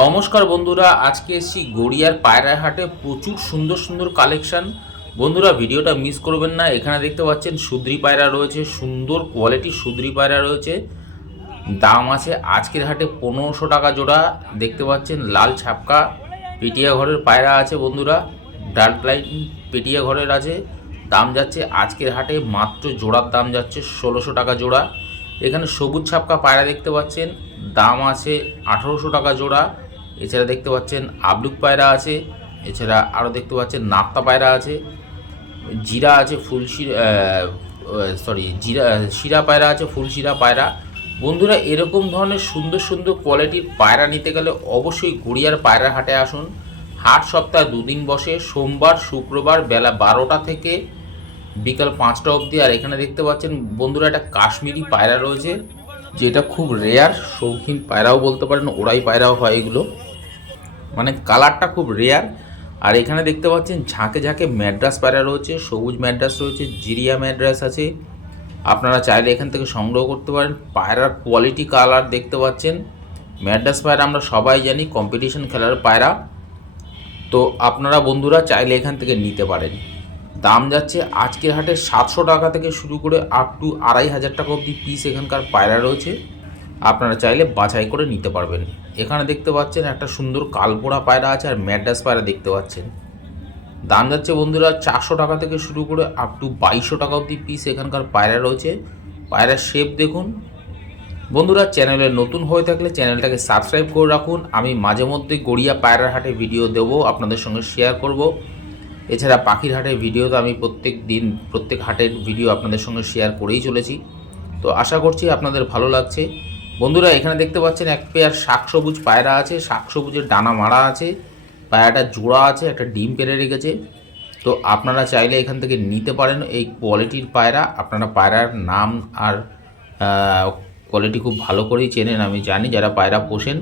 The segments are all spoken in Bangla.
নমস্কার বন্ধুরা, আজকে এসেছি গড়িয়ার পায়রা হাটে। প্রচুর সুন্দর সুন্দর কালেকশন। বন্ধুরা ভিডিওটা মিস করবেন না। এখানে দেখতে পাচ্ছেন সুদ্রি পায়রা রয়েছে, সুন্দর কোয়ালিটি সুদ্রি পায়রা রয়েছে। দাম আছে আজকের হাটে 1500 টাকা জোড়া। দেখতে পাচ্ছেন লাল ছাপকা পেটিয়া ঘরের পায়রা আছে বন্ধুরা, ডার্ক লাইন পেটিয়া ঘরের আছে। দাম যাচ্ছে আজকের হাটে মাত্র জোড়ার দাম যাচ্ছে 1600 টাকা জোড়া। এখানে সবুজ ছাপকা পায়রা দেখতে পাচ্ছেন, দাম আছে 1800 টাকা জোড়া। এছাড়া দেখতে পাচ্ছেন আবলুক পায়রা আছে, এছাড়া আরও দেখতে পাচ্ছেন নাপ্তা পায়রা আছে, জিরা আছে ফুল জিরা শিরা পায়রা আছে, ফুল শিরা পায়রা। বন্ধুরা এরকম ধরনের সুন্দর সুন্দর কোয়ালিটির পায়রা নিতে গেলে অবশ্যই গড়িয়ার পায়রা হাটে আসুন। হাট সপ্তাহে দুদিন বসে, সোমবার শুক্রবার বেলা 12টা থেকে বিকাল 5টা অবধি। আর এখানে দেখতে পাচ্ছেন বন্ধুরা একটা কাশ্মীরি পায়রা রয়েছে, যেটা খুব রেয়ার, শৌখিন পায়রাও বলতে পারেন, ওরাই পায়রাও হয় এগুলো, মানে কালারটা খুব রেয়ার। আর এখানে দেখতে পাচ্ছেন ঝাঁকে ঝাঁকে ম্যাড্রাস পায়রা রয়েছে, সবুজ ম্যাড্রাস রয়েছে, জিরিয়া ম্যাড্রাস আছে। আপনারা চাইলে এখান থেকে সংগ্রহ করতে পারেন। পায়রার কোয়ালিটি কালার দেখতে পাচ্ছেন। ম্যাড্রাস পায়রা আমরা সবাই জানি কম্পিটিশন খেলার পায়রা, তো আপনারা বন্ধুরা চাইলে এখান থেকে নিতে পারেন। দাম যাচ্ছে আজকের হাটে 700 টাকা থেকে শুরু করে আপ টু 2500 টাকা অবধি পিস এখানকার পায়রা রয়েছে। আপনারা চাইলে বাছাই করে নিতে পারবেন। এখানে দেখতে পাচ্ছেন একটা সুন্দর কালপোড়া পায়রা আছে, আর ম্যাড্রাস পায়রা দেখতে পাচ্ছেন। দাম যাচ্ছে বন্ধুরা 400 টাকা থেকে শুরু করে আপ টু 2200 টাকা অবধি পিস এখানকার পায়রা রয়েছে। পায়রার শেপ দেখুন। বন্ধুরা চ্যানেলে নতুন হয়ে থাকলে চ্যানেলটাকে সাবস্ক্রাইব করে রাখুন। আমি মাঝে মধ্যে গড়িয়া পায়রার হাটে ভিডিও দেবো, আপনাদের সঙ্গে শেয়ার করব। এছাড়া পাখির হাটের ভিডিও তো আমি প্রত্যেক দিন প্রত্যেক হাটের ভিডিও আপনাদের সঙ্গে শেয়ার করেই চলেছি, তো আশা করছি আপনাদের ভালো লাগছে। বন্ধুরা এখানে দেখতে পাচ্ছেন এক পেয়ার শাক সবুজ পায়রা আছে, শাক সবুজের ডানা মারা আছে, পায়রাটা জোড়া আছে, একটা ডিম পেড়ে রেখেছে। তো আপনারা চাইলে এখান থেকে নিতে পারেন এই কোয়ালিটির পায়রা। আপনারা পায়রার নাম আর কোয়ালিটি খুব ভালো করেই চেনেন, আমি জানি যারা পায়রা পোষেন।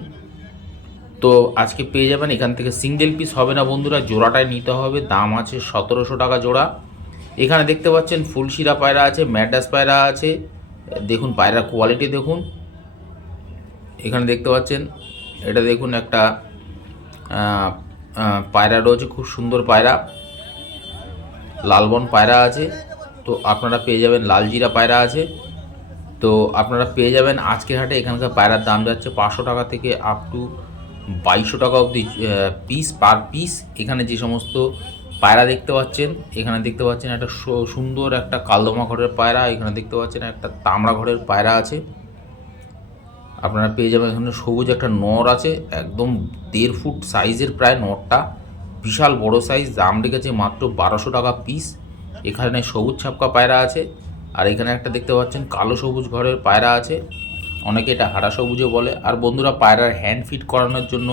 তো আজকে পেয়ে যাবেন এখান থেকে। সিঙ্গেল পিস হবে না বন্ধুরা, জোড়াটাই নিতে হবে। দাম আছে 1700 টাকা জোড়া। এখানে দেখতে পাচ্ছেন ফুলশিরা পায়রা আছে, ম্যাড্রাস পায়রা আছে। দেখুন পায়রার কোয়ালিটি দেখুন। এখানে দেখতে পাচ্ছেন এটা দেখুন একটা পায়রা রয়েছে, খুব সুন্দর পায়রা, লালবন পায়রা আছে। তো আপনারা পেয়ে যাবেন লালজিরা পায়রা আছে। তো আপনারা পেয়ে যাবেন আজকের হাটে। এখানকার পায়রার দাম যাচ্ছে 500 টাকা থেকে আপ টু 2200 টাকা অবধি পিস পার পিস। এখানে যে সমস্ত পায়রা দেখতে পাচ্ছেন, এখানে দেখতে পাচ্ছেন একটা সুন্দর একটা কালদমা ঘরের পায়রা, এখানে দেখতে পাচ্ছেন একটা তামড়া ঘরের পায়রা আছে। আপনারা পেয়ে যাবেন এখানে সবুজ একটা নর আছে, একদম 1.5 ফুট সাইজের প্রায় নরটা, বিশাল বড় সাইজ। দাম রেখেছে মাত্র 1200 টাকা পিস। এখানে সবুজ ছাপকা পায়রা আছে। আর এখানে একটা দেখতে পাচ্ছেন কালো সবুজ ঘরের পায়রা আছে, অনেকে এটা হারা সবুজও বলে। আর বন্ধুরা পায়রার হ্যান্ড ফিট করানোর জন্য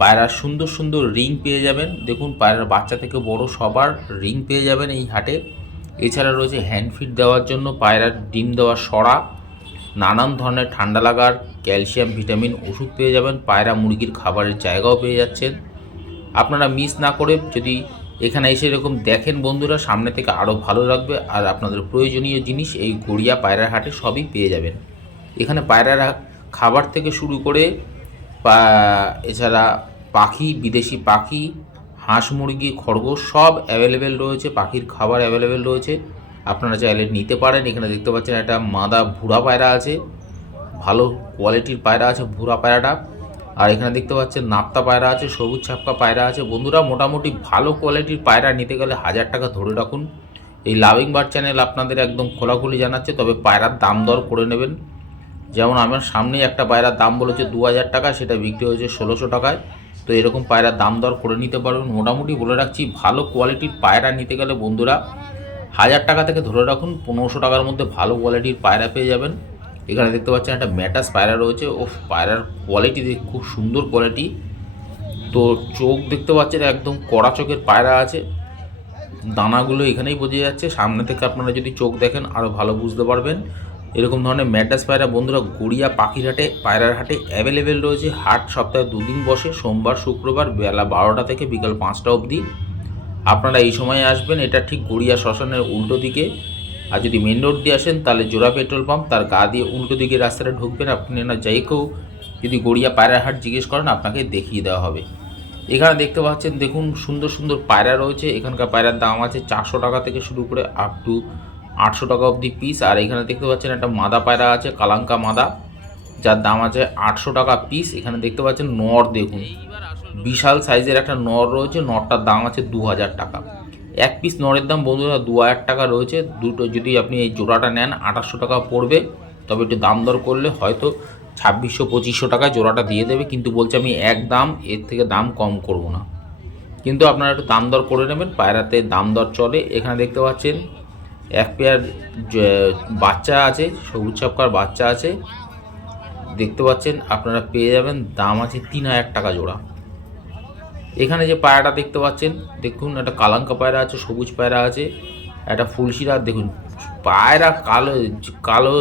পায়রার সুন্দর সুন্দর রিং পেয়ে যাবেন। দেখুন পায়রার বাচ্চা থেকে বড় সবার রিং পেয়ে যাবেন এই হাটে। এছাড়া রয়েছে হ্যান্ড ফিট দেওয়ার জন্য পায়রার ডিম দেওয়ার সরা, নানান ধরনের ঠান্ডা লাগার ক্যালসিয়াম ভিটামিন ওষুধ পেয়ে যাবেন। পায়রা মুরগির খাবারের জায়গাও পেয়ে যাচ্ছেন। আপনারা মিস না করে যদি এখানে এসে এরকম দেখেন বন্ধুরা, সামনে থেকে আরও ভালো লাগবে। আর আপনাদের প্রয়োজনীয় জিনিস এই গড়িয়া পায়রার হাটে সবই পেয়ে যাবেন। এখানে পায়রারা খাবার থেকে শুরু করে এছাড়া পাখি, বিদেশি পাখি, হাঁস মুরগি খরগোশ সব অ্যাভেলেবেল রয়েছে, পাখির খাবার অ্যাভেলেবেল রয়েছে। আপনারা চাইলে নিতে পারেন। এখানে দেখতে পাচ্ছেন একটা মাদা ভুরা পায়রা আছে, ভালো কোয়ালিটির পায়রা আছে ভুরা পায়রাটা। আর এখানে দেখতে পাচ্ছেন নাপ্তা পায়রা আছে, সবুজ ছাপকা পায়রা আছে। বন্ধুরা মোটামুটি ভালো কোয়ালিটির পায়রা নিতে গেলে 1000 টাকা ধরে রাখুন। এই লাভিং বার্ড চ্যানেল আপনাদের একদম খোলাখুলি জানাচ্ছে, তবে পায়রার দাম দর করে নেবেন। যেমন আমার সামনেই একটা পায়রার দাম বলেছে 2000 টাকা, সেটা বিক্রি হয়েছে 1600 টাকায়। তো এরকম পায়রার দাম দর করে নিতে পারবেন। মোটামুটি বলে রাখছি ভালো কোয়ালিটির পায়রা নিতে গেলে বন্ধুরা 1000 টাকা থেকে ধরে রাখুন 1500 টাকার মধ্যে ভালো কোয়ালিটির পায়রা পেয়ে যাবেন। এখানে দেখতে পাচ্ছেন একটা ম্যাটাস পায়রা রয়েছে, ও পায়রার কোয়ালিটি খুব সুন্দর কোয়ালিটি। তো চোখ দেখতে পাচ্ছেন একদম কড়া চোখের পায়রা আছে, দানাগুলো এখানেই বোঝা যাচ্ছে। সামনে থেকে আপনারা যদি চোখ দেখেন আরও ভালো বুঝতে পারবেন। এরকম ধরনের ম্যাড্রাস পায়রা বন্ধুরা গড়িয়া পাখির হাটে পায়রার হাটে অ্যাভেলেবেল রয়েছে। হাট সপ্তাহে দুদিন বসে, সোমবার শুক্রবার বেলা 12টা থেকে বিকাল 5টা অবধি। আপনারা এই সময়ে আসবেন। এটা ঠিক গড়িয়া শ্মশানের উল্টো দিকে। আর যদি মেন রোড দিয়ে আসেন তাহলে জোড়া পেট্রোল পাম্প তার গা দিয়ে উল্টো দিকে রাস্তাটা ঢুকবেন। আপনি না যাই কেউ যদি গড়িয়া পায়রার হাট জিজ্ঞেস করেন আপনাকে দেখিয়ে দেওয়া হবে। এখানে দেখতে পাচ্ছেন দেখুন সুন্দর সুন্দর পায়রা রয়েছে। এখানকার পায়রার দাম আছে 400 টাকা থেকে শুরু করে আপ টু 800 টাকা অবধি পিস। আর এখানে দেখতে পাচ্ছেন একটা মাদা পায়রা আছে, কালাঙ্কা মাদা, যার দাম আছে 800 টাকা পিস। এখানে দেখতে পাচ্ছেন নর, দেখুন বিশাল সাইজের একটা নর রয়েছে, নরটার দাম আছে 2000 টাকা। এক পিস নরের দাম বন্ধুরা 2000 টাকা রয়েছে। দুটো যদি আপনি এই জোড়াটা নেন 2800 টাকা পড়বে, তবে একটু দাম দর করলে হয়তো 2600-2500 টাকায় জোড়াটা দিয়ে দেবে, কিন্তু বলছে আমি এক দাম, এর থেকে দাম কম করব না, কিন্তু আপনারা একটু দাম দর করে নেবেন, পায়রাতে দাম দর চলে। এখানে দেখতে পাচ্ছেন এক পেয়ার বাচ্চা আছে, সবুজ ছাপকার বাচ্চা আছে, দেখতে পাচ্ছেন আপনারা পেয়ে যাবেন, দাম আছে 3000 টাকা জোড়া। এখানে যে পায়রাটা দেখতে পাচ্ছেন দেখুন, একটা কালাঙ্কা পায়রা আছে, সবুজ পায়রা আছে, একটা ফুলশিরা, দেখুন পায়রা কালো কালো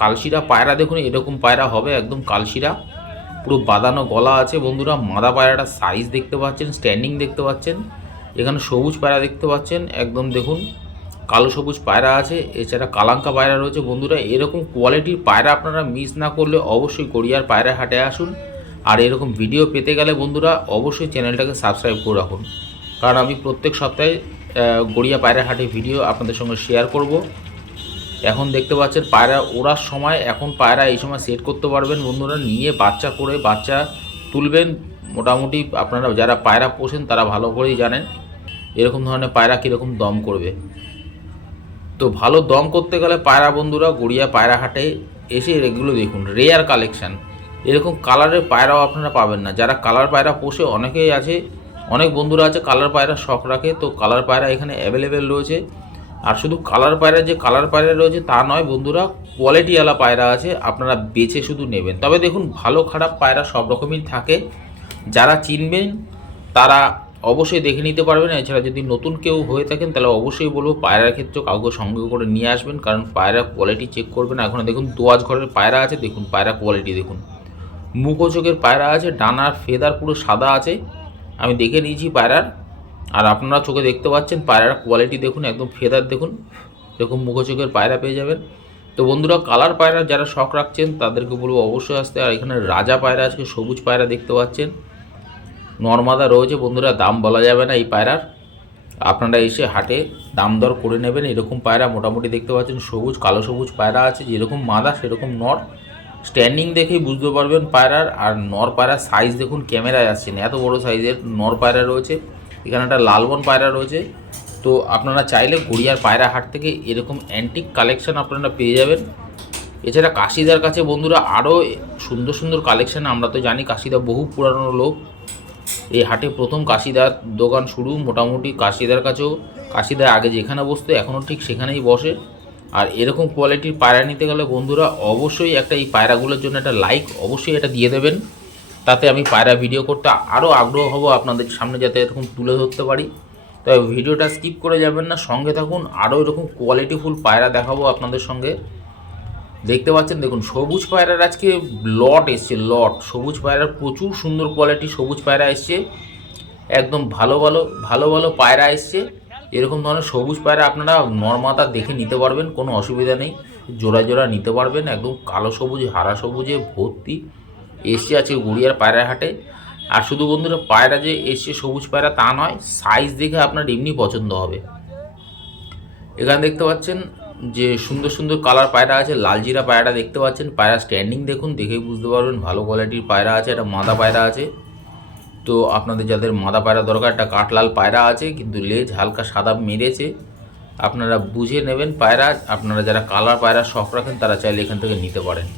কালশিরা পায়রা, দেখুন এরকম পায়রা হবে একদম কালশিরা, পুরো বাঁধানো গলা আছে বন্ধুরা। মাদা পায়রাটা সাইজ দেখতে পাচ্ছেন, স্ট্যান্ডিং দেখতে পাচ্ছেন। এখানে সবুজ পায়রা দেখতে পাচ্ছেন একদম, দেখুন কালো সবুজ পায়রা আছে, এছাড়া কালাঙ্কা পায়রা রয়েছে বন্ধুরা। এরকম কোয়ালিটির পায়রা আপনারা মিস না করলে অবশ্যই গড়িয়ার পায়রা হাটে আসুন। আর এরকম ভিডিও পেতে গেলে বন্ধুরা অবশ্যই চ্যানেলটাকে সাবস্ক্রাইব করে রাখুন, কারণ আমি প্রত্যেক সপ্তাহে গড়িয়া পায়রা হাটে ভিডিও আপনাদের সঙ্গে শেয়ার করব। এখন দেখতে পাচ্ছেন পায়রা ওড়ার সময়, এখন পায়রা এই সময় সেট করতে পারবেন বন্ধুরা, নিয়ে বাচ্চা করে বাচ্চা তুলবেন। মোটামুটি আপনারা যারা পায়রা পোষেন তারা ভালো করেই জানেন এরকম ধরনের পায়রা কীরকম দম করবে। তো ভালো দম করতে গেলে পায়রা বন্ধুরা গড়িয়া পায়রা হাটে এসে এগুলো দেখুন, রেয়ার কালেকশান, এরকম কালারের পায়রাও আপনারা পাবেন না। যারা কালার পায়রা পোষে অনেকেই আছে, অনেক বন্ধুরা আছে কালার পায়রা শখ রাখে, তো কালার পায়রা এখানে অ্যাভেলেবেল রয়েছে। আর শুধু কালার পায়রা, যে কালার পায়রা রয়েছে তা নয় বন্ধুরা, কোয়ালিটিওয়ালা পায়রা আছে, আপনারা বেছে শুধু নেবেন। তবে দেখুন ভালো খারাপ পায়রা সব রকমই থাকে, যারা চিনবেন তারা অবশ্যই দেখে নিতে পারবেন। এছাড়া যদি নতুন কেউ হয়ে থাকেন তাহলে অবশ্যই বলবো পায়রার ক্ষেত্রে কাউকে সঙ্গে করে নিয়ে আসবেন, কারণ পায়রার কোয়ালিটি চেক করবেন। এখন দেখুন দোয়াজ ঘরের পায়রা আছে, দেখুন পায়রা কোয়ালিটি দেখুন, মুখোচোখের পায়রা আছে, ডানার ফেদার পুরো সাদা আছে, আমি দেখে নিয়েছি পায়রার। আর আপনারা চোখে দেখতে পাচ্ছেন পায়রার কোয়ালিটি দেখুন, একদম ফেদার দেখুন, এরকম মুখোচোখের পায়রা পেয়ে যাবেন। তো বন্ধুরা কালার পায়রা যারা শখ রাখছেন তাদেরকে বলবো অবশ্যই আসতে। আর এখানে রাজা পায়রা আছে, সবুজ পায়রা দেখতে পাচ্ছেন, নর্মাদা রয়েছে বন্ধুরা, দাম বলা যাবে না এই পায়রার, আপনারা এসে হাটে দাম দর করে নেবেন। এরকম পায়রা মোটামুটি দেখতে পাচ্ছেন সবুজ কালো সবুজ পায়রা আছে, যেরকম মাদা সেরকম নর, স্ট্যান্ডিং দেখেই বুঝতে পারবেন পায়রার। আর নর পায়রার সাইজ দেখুন, ক্যামেরায় আসছে না, এত বড় সাইজের নর পায়রা রয়েছে। এখানে একটা লালবন পায়রা রয়েছে। তো আপনারা চাইলে গড়িয়ার পায়রা হাট থেকে এরকম অ্যান্টিক কালেকশান আপনারা পেয়ে যাবেন। এছাড়া কাশিদার কাছে বন্ধুরা আরও সুন্দর সুন্দর কালেকশান, আমরা তো জানি কাশিদা বহু পুরানো লোক, এই হাটে প্রথম কাশিদার দোকান শুরু। মোটামুটি কাশিদার কাছেও, কাশিদার আগে যেখানে বসতো এখনও ঠিক সেখানেই বসে। আর এরকম কোয়ালিটির পায়রা নিতে গেলে বন্ধুরা অবশ্যই একটা এই পায়রাগুলোর জন্য একটা লাইক অবশ্যই এটা দিয়ে দেবেন, তাতে আমি পায়রা ভিডিও করতে আরও আগ্রহ হব আপনাদের সামনে, যাতে এরকম তুলে ধরতে পারি। তবে ভিডিওটা স্কিপ করে যাবেন না, সঙ্গে থাকুন, আরও এরকম কোয়ালিটিফুল পায়রা দেখাবো আপনাদের সঙ্গে। দেখতে পাচ্ছেন দেখুন সবুজ পায়রার আজকে লট এসছে, লট সবুজ পায়রার প্রচুর সুন্দর কোয়ালিটি সবুজ পায়রা এসছে, একদম ভালো ভালো ভালো ভালো পায়রা এসছে। এরকম ধরনের সবুজ পায়রা আপনারা নর্মাদা দেখে নিতে পারবেন, কোনো অসুবিধা নেই, জোড়া জোড়া নিতে পারবেন। একদম কালো সবুজ হারা সবুজে ভর্তি এসছে আছে গড়িয়ার পায়রা হাটে। আর শুধু বন্ধুরা পায়রা যে এসছে সবুজ পায়রা তা নয়, সাইজ দেখে আপনার এমনি পছন্দ হবে। এখানে দেখতে পাচ্ছেন যে সুন্দর সুন্দর কালার পায়রা আছে, লালজিরা পায়রাটা দেখতে পাচ্ছেন, পায়রা স্ট্যান্ডিং দেখুন, দেখেই বুঝতে পারবেন ভালো কোয়ালিটির পায়রা আছে। একটা মাদা পায়রা আছে, তো আপনাদের যাদের মাদা পায়রা দরকার, একটা কাঠলাল পায়রা আছে কিন্তু লেজ হালকা সাদা মেরেছে, আপনারা বুঝে নেবেন পায়রা। আপনারা যারা কালার পায়রা শখ রাখেন তারা চাইলে এখান থেকে নিতে পারেন।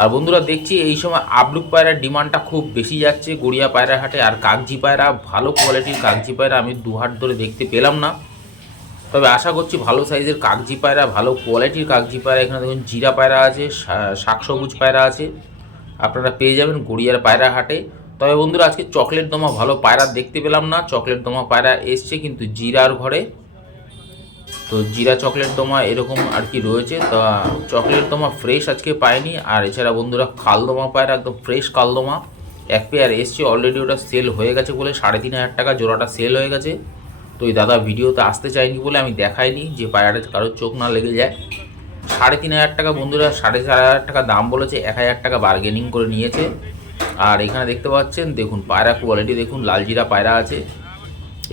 আর বন্ধুরা দেখছি এই সময় আবলুক পায়রার ডিমান্ডটা খুব বেশি যাচ্ছে গড়িয়া পায়রা হাটে। আর কাগজি পায়রা, ভালো কোয়ালিটির কাগজি পায়রা আমি দু হাট ধরে দেখতে পেলাম না, তবে আশা করছি ভালো সাইজের কাগজি পায়রা, ভালো কোয়ালিটির কাগজি পায়রা। এখানে দেখুন জিরা পায়রা আছে, শাক সবুজ পায়রা আছে, আপনারা পেয়ে যাবেন গড়িয়ার পায়রা হাটে। তবে বন্ধুরা আজকে চকলেট দমা ভালো পায়রা দেখতে পেলাম না, চকলেট দমা পায়রা এসছে কিন্তু জিরার ঘরে, তো জিরা চকলেট দমা এরকম আর কি রয়েছে। তা চকলেট দমা ফ্রেশ আজকে পাইনি। আর এছাড়া বন্ধুরা কালদমা পায়রা একদম ফ্রেশ কালদমা এক পেয়ার এসছে, অলরেডি ওটা সেল হয়ে গেছে বলে 3500 টাকা জোড়াটা সেল হয়ে গেছে। তো এই দাদা ভিডিওতে আসতে চাইনি বলে আমি দেখাইনি, যে পায়রাটা কারোর চোখ না লেগে যায়। 3500 টাকা বন্ধুরা, 4500 টাকা দাম বলেছে, 1000 টাকা বার্গেনিং করে নিয়েছে। আর এখানে দেখতে পাচ্ছেন, দেখুন পায়রা কোয়ালিটি দেখুন, লালজিরা পায়রা আছে,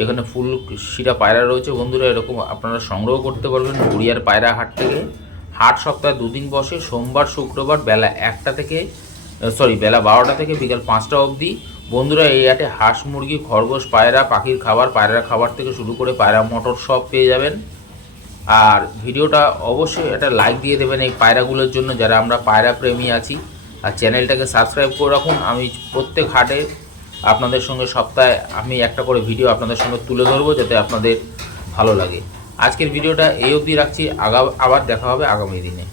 এখানে ফুল শিরা পায়রা রয়েছে বন্ধুরা। এরকম আপনারা সংগ্রহ করতে পারবেন গড়িয়ার পায়রা হাট থেকে। হাট সপ্তাহে 2 দিন বসে, সোমবার শুক্রবার বেলা 12টা থেকে বিকাল 5টা অবধি। বন্ধুরা এই হাটে হাঁস মুরগি খরগোশ পায়রা পাখির খাবার, পায়রার খাবার থেকে শুরু করে পায়রা মোটর সব পেয়ে যাবেন। আর ভিডিওটা অবশ্যই একটা লাইক দিয়ে দেবেন এই পায়রাগুলোর জন্য, যারা আমরা পায়রা প্রেমী আছি। আর চ্যানেলটাকে সাবস্ক্রাইব করে রাখুন। আমি প্রত্যেক হাটে আপনাদের সঙ্গে সপ্তাহে আমি একটা করে ভিডিও আপনাদের সঙ্গে তুলে ধরবো, যাতে আপনাদের ভালো লাগে। আজকের ভিডিওটা এই অবধি রাখছি, আবার দেখা হবে আগামী দিনে।